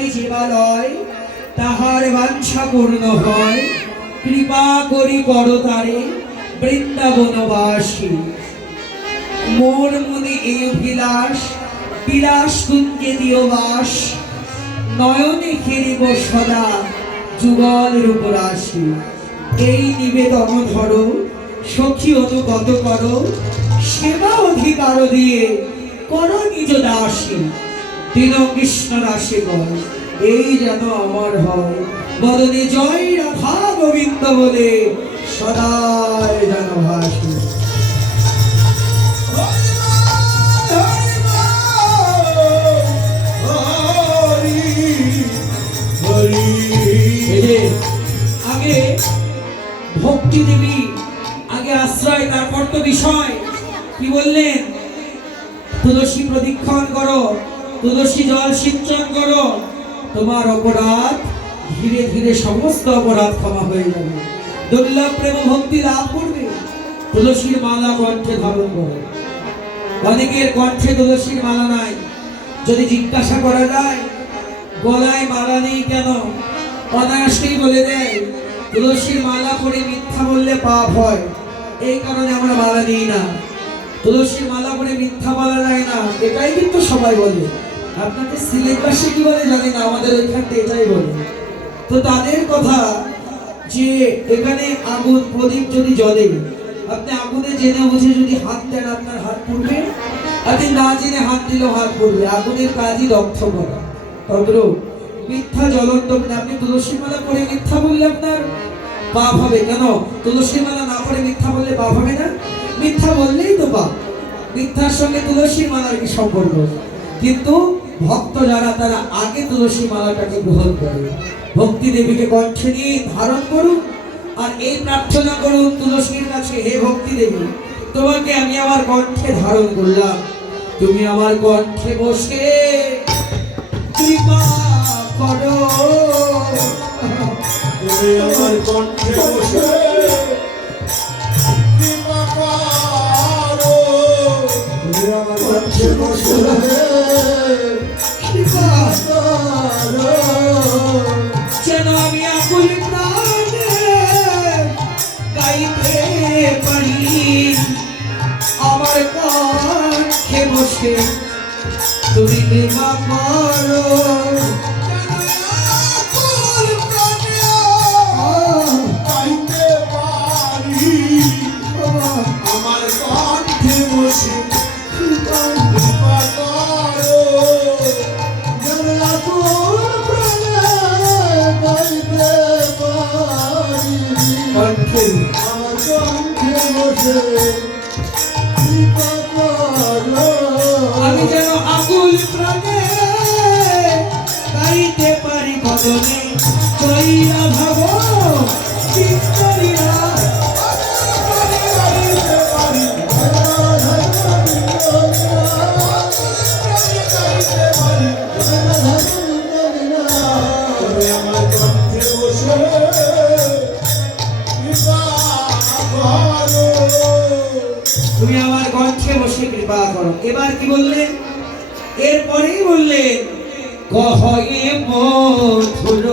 যদি জীবালয় তাহার বাঞ্ছা পূর্ণ হয়, কৃপা করি করো তারে বৃন্দাবনবাসী। মোর মনে এই অভিলাষ, বিলাস কুঞ্জে দিও বাস, নয়নে খেলিব সদা যুগল রূপরাশি। এই নিবেদন ধরো সখী অনুগত করো, সেবা অধিকার দিয়ে করো নিজ দাসী। দীন কৃষ্ণ রাশি কর এই যেন আমার হয়, বদনে জয় রাধা গোবিন্দ বলে সদাই যেন ভাসি। আগে ভক্তি দেবী, আগে আশ্রয়, তারপর তো বিষয়। কি বললেন? তুলসী প্রদক্ষিণ করো, তুলসী জল সিঞ্চন করো, তোমার অপরাধ ধীরে ধীরে সমস্ত অপরাধ ক্ষমা হয়ে যাবে, দুর্লভ প্রেম ভক্তি লাভ করবে। তুলসীর মালা কণ্ঠে ধারণ করো। অনেকের কণ্ঠে তুলসীর মালা নাই। যদি জিজ্ঞাসা করা যায় গলায় মালা নেই কেন, অনায়াসেই বলে দেয় তুলসীর মালা পরে মিথ্যা বললে পাপ হয়, এই কারণে আমরা মালা নিই না। তুলসীর মালা পরে মিথ্যা বলা যায় না, এটাই কিন্তু সবাই বলে। আপনাদের সিলেবাসে কি বলে জানি না, আমাদের ওইখানে এটাই বলে। তো তাদের কথা যে এখানে আগুন প্রদীপ যদি জ্বলে, আপনি আগুনে জেনে বুঝে যদি হাত দেন আপনার হাত পুড়বে, আপনি না জেনে হাত দিলেও হাত পুড়বে। আগুনের কাজই দগ্ধ করা। তদ্রূপ মিথ্যা জ্বলন্ত, আপনি তুলসী মালা পরে মিথ্যা বললে আপনার পাপ হবে। কেন? তুলসী মালা না পরে মিথ্যা বললে পাপ হবে না? মিথ্যা বললেই তো পাপ। মিথ্যার সঙ্গে তুলসী মালার কি সম্পর্ক? কিন্তু ভক্ত যারা তারা আগে তুলসী মালাটাকে গ্রহণ করে, ভক্তি দেবীকে কণ্ঠে নিয়ে ধারণ করুন আর এই প্রার্থনা করুন তুলসীর কাছে, হে ভক্তি দেবী, তোমাকে আমি আমার কণ্ঠে ধারণ করলাম, তুমি আমার কণ্ঠে বসে কৃপা করো, তুমি আমার কণ্ঠে বসে কৃপা করো, তুমি আমার কণ্ঠে বসে কৃপা করো, যেন আমি আকুল প্রাণে গাইতে পারি আমার কণ্ঠে বসে তুমি কৃপা করো। আমার কণ্ঠে বসে কৃপা করো, যেন আকুল প্রাণে গাইতে পারি। কণ্ঠে আমার কণ্ঠে বসে কৃপা করো, আমি যেন আকুল প্রাণে গাইতে পারি বদনে জয়রা ভাব চিত্তরিয়া। তুমি আমার কণ্ঠে বসে কৃপা করো, তুমি আমার কণ্ঠে বসে কৃপা করো। এবার কি বললেন? এরপরেই বললেন কহে মধুর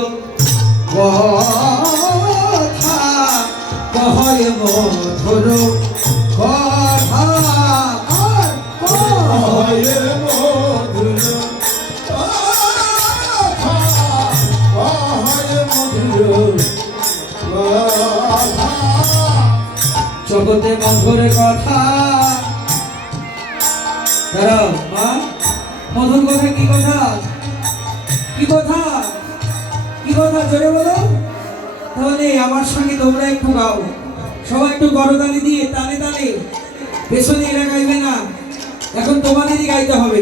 কথা, কহে মধুর কথা, কহে মধুর কথা, কহে মধুর কথা, জগতে মধুর কথা। দাঁড়াও মা, মধুর কথা কি কথা? কি কথা? কি কথা? জোরে বলো। তাহলে আমার সঙ্গে তোমরা একটু গাও, সবাই একটু করতালি দিয়ে তালে তালে। পেছনে এরা গাইবে না, এখন তোমাদেরই গাইতে হবে।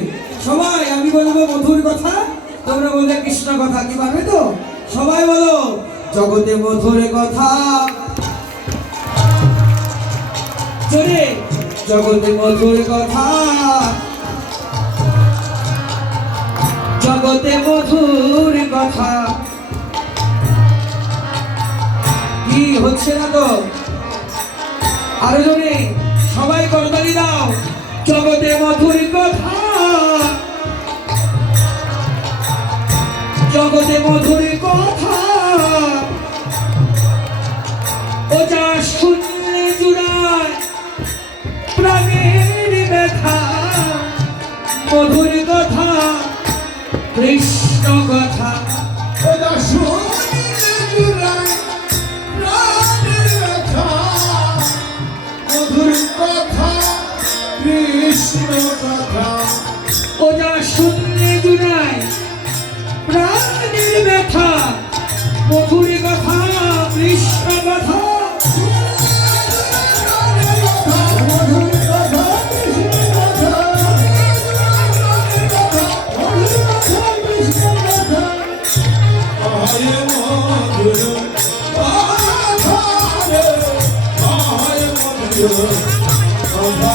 সবাই আমি বলবো মধুর কথা, তোমরা বলবে কৃষ্ণ কথা। কি পারবে তো? সবাই বলো জগতে মধুর কথা। জোরে, জগতে মধুর কথা, জগতে মধুর কথা। কি হচ্ছে না তো? আরো জোরে সবাই করতালি দাও। জগতে মধুর কথা, জগতে মধুর কথা ও যা শুনলে জুড়ায় প্রাণের ব্যথা মধুর কথা কৃষ্ণ কথা ওরা শুনলে জুড়ায় প্রাণের ব্যথা, মধুর কথা কৃষ্ণ কথা। ও যা শুনলে জুড়ায় প্রাণের ব্যথা মধুর কথা কৃষ্ণ কথা মধুর কথা কৃষ্ণ কথা, মধুর কথা কৃষ্ণ কথা। আয় মধুর কথা রে, আয় মধুর কথা।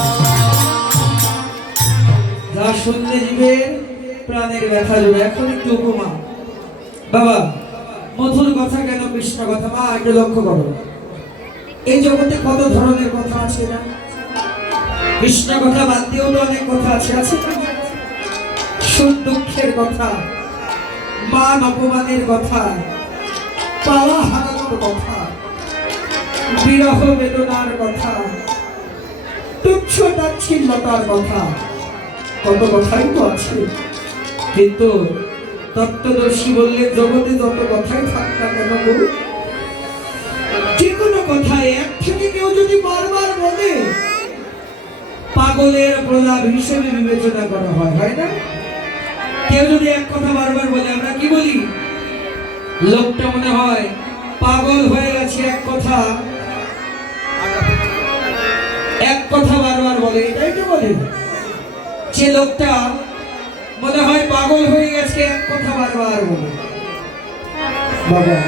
যা শুনলে জীবের প্রাণের ব্যথা জুড়ে। এখন একটু উপমা বাবা, মধুর কথা কেন কৃষ্ণ কথা? মা একটু লক্ষ্য করো, এই জগতে কত ধরনের কথা আছে না? কৃষ্ণ কথা বাদ দিয়েও তো অনেক কথা আছে আছে না? সুখ দুঃখের কথা, মান অপমানের কথা, পাওয়া হারানোর কথা, বিরহ বেদনার কথা, তুচ্ছ তাচ্ছিল্যতার কথা, কত কথাই তো আছে। কিন্তু তত্ত্বদর্শী বললে জগতে যত কথাই থাক না কেন গো, যে কোনো কথায় এক থেকে কেউ যদি বারবার বলে পাগলের প্রলাপ হিসেবে বিবেচনা করা হয়, হয় না? কেউ যদি এক কথা বারবার বলে আমরা কি বলি? লোকটা মনে হয় পাগল হয়ে গেছে, এক কথা বারবার বলে, এটাই তো বলে যে লোকটা মনে হয় পাগল হয়ে গেছে, এক কথা বারবার বলে বাবা।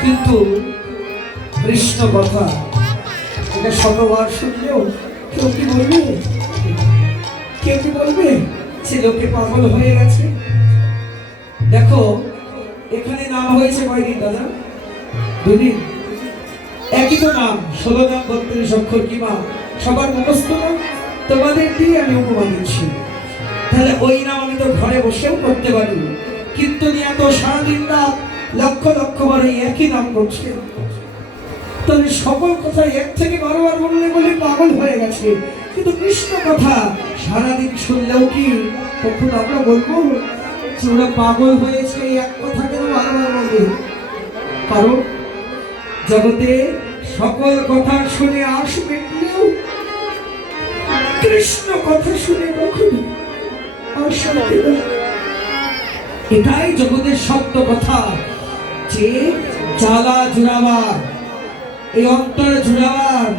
কিন্তু কৃষ্ণ কথা এটা শতবার শুনলেও কেউ কি বলবে? কেউ কি বলবে সে লোকে পাগল হয়ে গেছে? দেখো এখানে নাম হয়েছে কয়দিন দাদা? দুদিন। একই তো নাম, 16 নাম 32 অক্ষর কি মা সবার মুখস্থ না? তোমাদের দিয়ে আমি উপমা দিচ্ছি। তাহলে ওই নাম আমি তো ঘরে বসেও করতে পারি, কিন্তু নিয়ে তো সারাদিন রাত লক্ষ লক্ষ বার একই নাম করছে। তাহলে সকল কথা এক থেকে বারবার বললে বলে পাগল হয়ে গেছে, কিন্তু কৃষ্ণ কথা সারাদিন শুনলেও কি তখন আমরা বলবো যে ওরা পাগল হয়েছে এক কথা কেন বারবার বলবে? কারণ জগতে সকল কথা শুনে আসবে কৃষ্ণ কথা শুনে কখনো অশান্তি না। এটাই জগতের সত্য কথা যে জ্বালা জুড়াবার, এই অন্তর জুড়াবার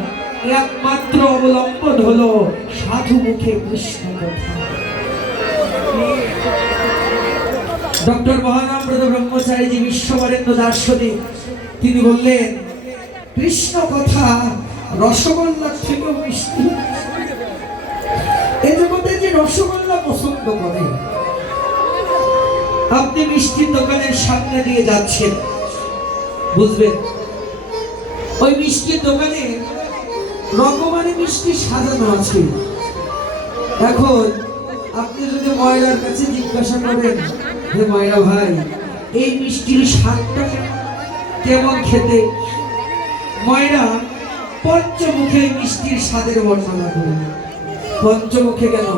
একমাত্র অবলম্বন হলো সাধু মুখে কৃষ্ণ কথা। ডক্টর মহানামব্রত ব্রহ্মচারী বিশ্ববরেণ্য দার্শনিক তিনি বললেন কৃষ্ণ কথা রসগোল্লার থেকেও মিষ্টি। এই জগতে যে রসগোল্লা পছন্দ করে, আপনি মিষ্টির দোকানের সামনে দিয়ে যাচ্ছেন, বুঝবেন ওই মিষ্টির দোকানে রকমারি মিষ্টি সাজানো আছে। এখন আপনি যদি ময়রার কাছে জিজ্ঞাসা করেন, হে ময়রা ভাই এই মিষ্টির স্বাদটা কেমন খেতে, ময়রা পঞ্চমুখে মিষ্টির স্বাদের বর্ণনা করে। পঞ্চমুখে কেন,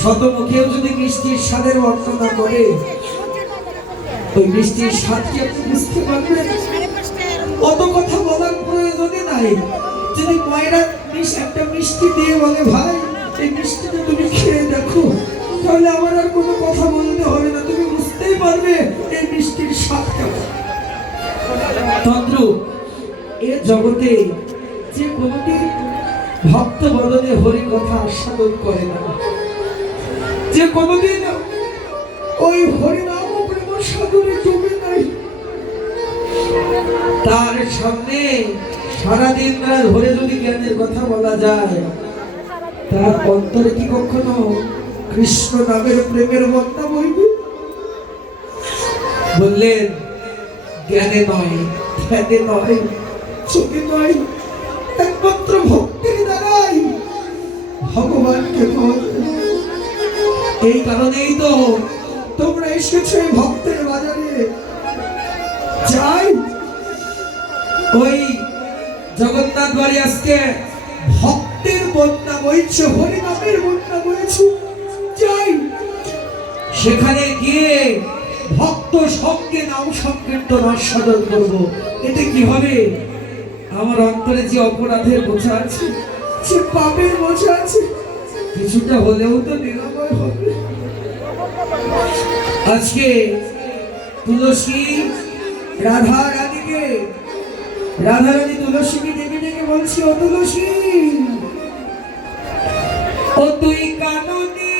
শতমুখেও যদি মিষ্টির স্বাদের বর্ণনা করে, ওই মিষ্টির স্বাদ কি আপনি বুঝতে পারবেন? অত কথা বলার প্রয়োজনই নাই। যদি ময়রা একটা মিষ্টি দিয়ে বলে ভাই এই মিষ্টিটা তুমি খেয়ে দেখো, তাহলে আমার আর কোনো কথা বলতে হবে না, তুমি বুঝতেই পারবে এই মিষ্টির স্বাদ কেমন। তদ্রূপ এ জগতে যে কোনোদিন ভক্ত বদনে হরি কথা আস্বাদন করে না, যে কোনোদিন ওই হরিনাম প্রেম সাগরে ডুবে নাই, তার সামনে সারাদিন রাত ধরে যদি জ্ঞানের কথা বলা যায়, তার অন্তরে কি কখনো কৃষ্ণ নামের প্রেমের বন্যা বইবে? বললেন জ্ঞানে নয়, ধ্যানে নয়, চোখে নয়, একমাত্র ভক্তির দ্বারাই ভগবানকে পাওয়া যায়। এই কারণেই তো তোমরা এসেছো ভক্তের বাজারে। জগন্নাথ বাড়ি আজকে ভক্তের বন্যা বইছে, হরিনামের বন্যা বইছে। যাই সেখানে গিয়ে ভক্ত সঙ্গে নাম সংকীর্তন আস্বাদন করব। এতে কি হবে? আমার অন্তরে যে অপরাধের বোঝা আছে, সে পাপের বোঝা আছে, কিছুটা হলেও তো নিরাময় হবে। আজকে তুলসী রাধা রানী তুলসীকে ডেকে ডেকে বলছি, ও তুলসী, ও তুই কাননে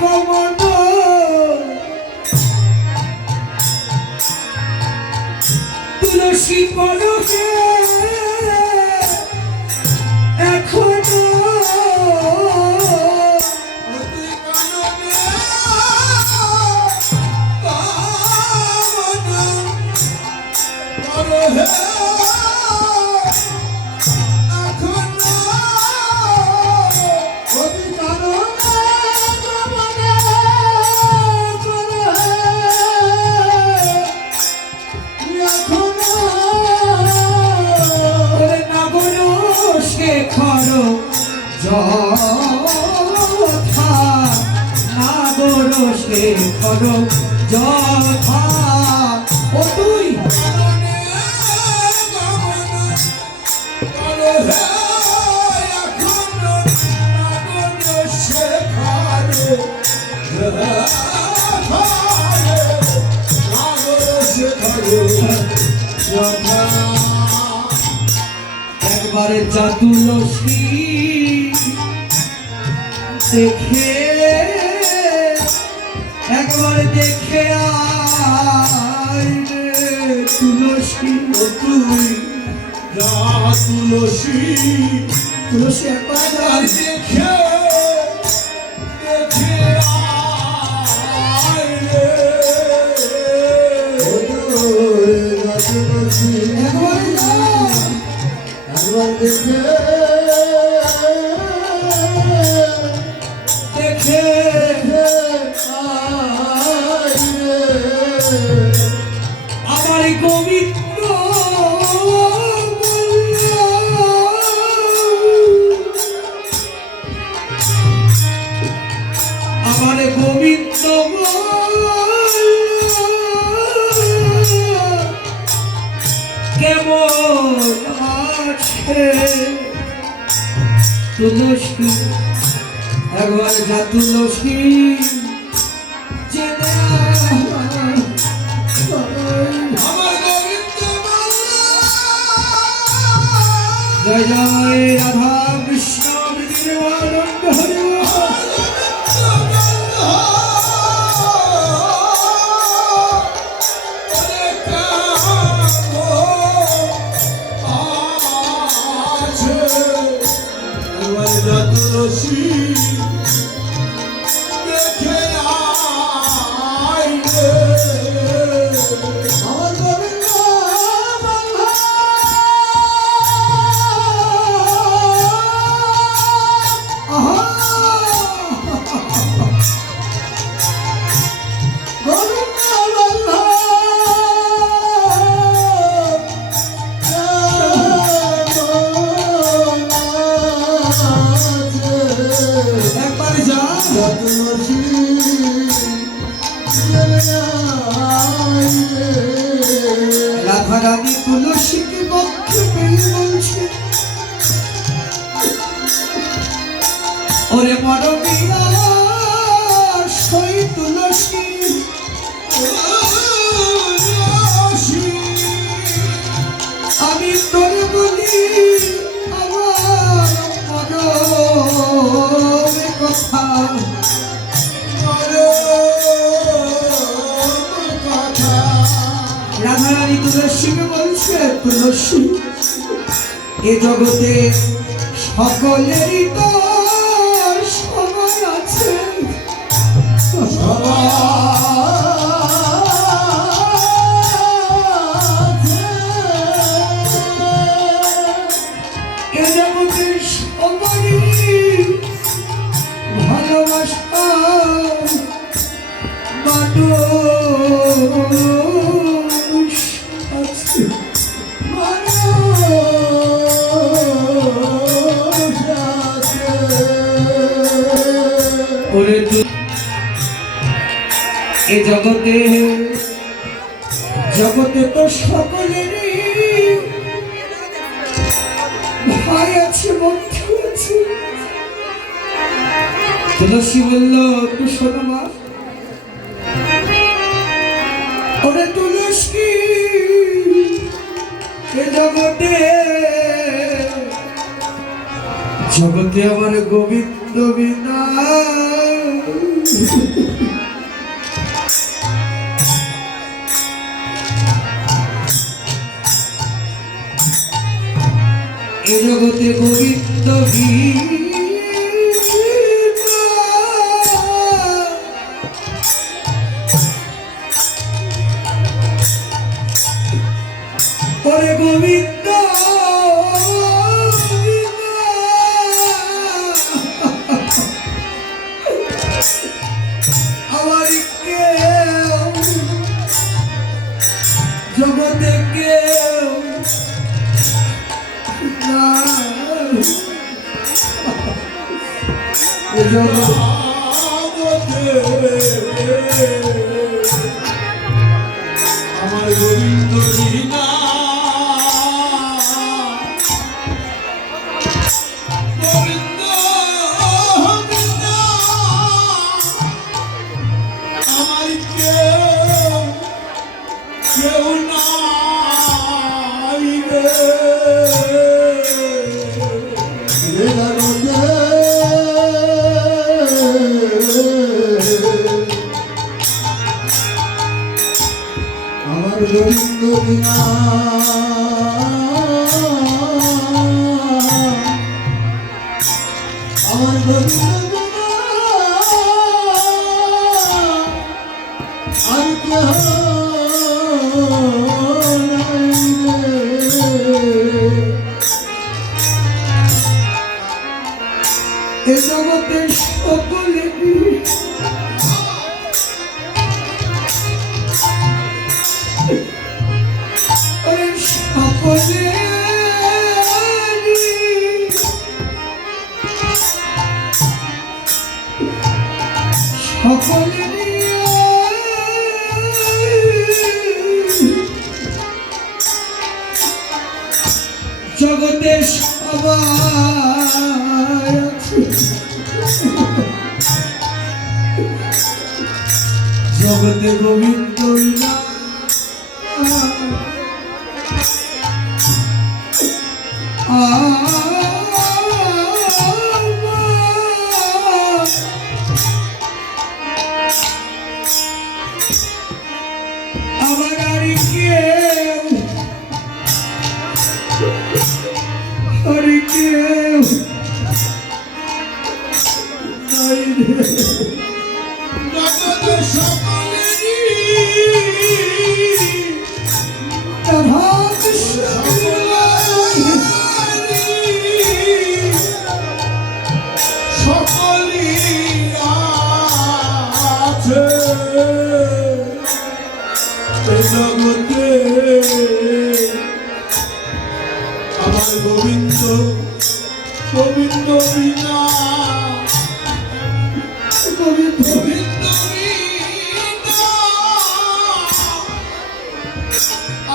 কমন, তুলসী পলকে এখনো শেখর যথা, নাগর শেখর যথা, ও তুই একবারে যা তুলসী দেখে, একবার দেখে আয় রে তুলসী, ও তুই যা তুলসী, তুলসী একবার দেখে দেখে আয় রে, ও তুই যা তুলসী, একবার একবার দেখে দেখে আয় রে, আমার গোবিন্দ আমার গোবিন্দ কেমন আছে তুলসী, একবার যা তুলসী জেনে আমার গোবিন্দ জয় জয় রাধা কৃষ্ণ বিদ্যানন্দ হরি তুলসী দেখে আয় রে, আমার গোবিন্দ একবার যা তুলসী রাধা রানী তুলসীকে বক্ষে পেয়ে বলছে, ওরে মরমিয়া সই তুলসী, আমি তোরে বলি আমার মনের কথা, রাধা রানী তুলসীকে বলছে, তুলসী এ জগতে সকলেরই তো সময় আছে, এ জগতে সবারই ভালোবাসা মানুষ আছে, মানুষ এ জগতে জগতে তো সকলেরই ভাই আছে, বন্ধু আছে। তুলসী বলল, একটু শোনো মা। ওরে তুলসী, এ জগতে জগতে আমার গোবিন্দ বিনা এ জগতে গোবিন্দ বিনা ওরে গোবিন্দ আমার কেউ জগতে কেউ না। এ জগতে আমার গোবিন্দ বিনা গোবিন্দ বিনা আমার কেউ নাই রে। আমার গোবিন্দ বিনা আমার গোবিন্দ বিনা আর কেহ নাই রে। এ জগতে সকলে সকলে সকলে জগতে সবাই আছে। জগতে গোবিন্দ বিনা আমার আর কেউ নাই রে। জগতে সকলেরই সকলই আছে এ জগতে আমার গোবিন্দ গোবিন্দ বিনা গোবিন্দ বিনা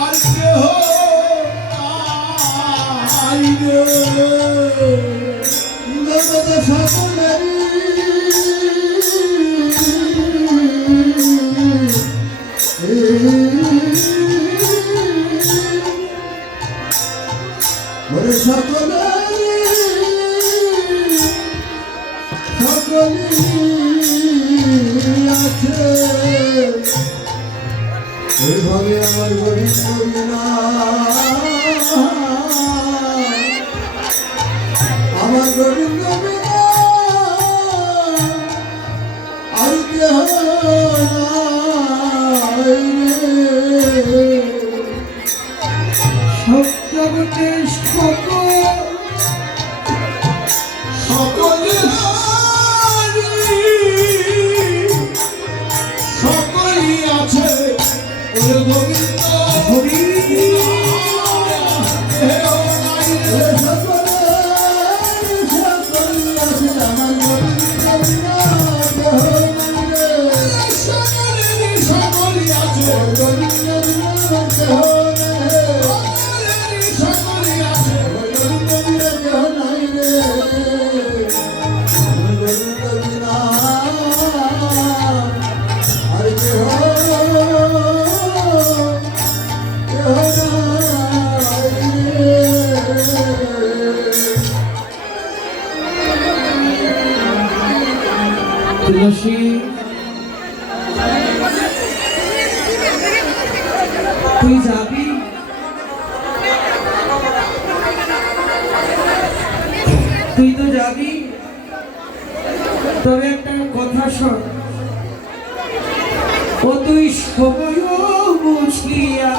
আর কেহ নাই রে। জগতে সকলেরই ওরে সকলেরই আছে এইভাবে আমার গোবিন্দ বিনা আমার গোবিন্দ বিনা আর কেহ নাই রে। সব জগতে সকল সকলই আছে ওরে গোবিন্দ আমার গোবিন্দ বিনা কেহ নাই রে। সকলেরই আমার গোবিন্দ বিনা আমার কেহ নাই সকলে আছে আমার গোবিন্দ বিনা কেহ নাই রে আমার গোবিন্দ বিনা আর কেহ তুলসী তুই যাবি? তুই তো যাবি, তবে একটা কথা শোন। ও তুই সময় বুঝিয়া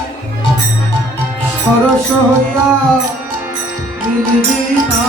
সরস হইয়া মিলবি না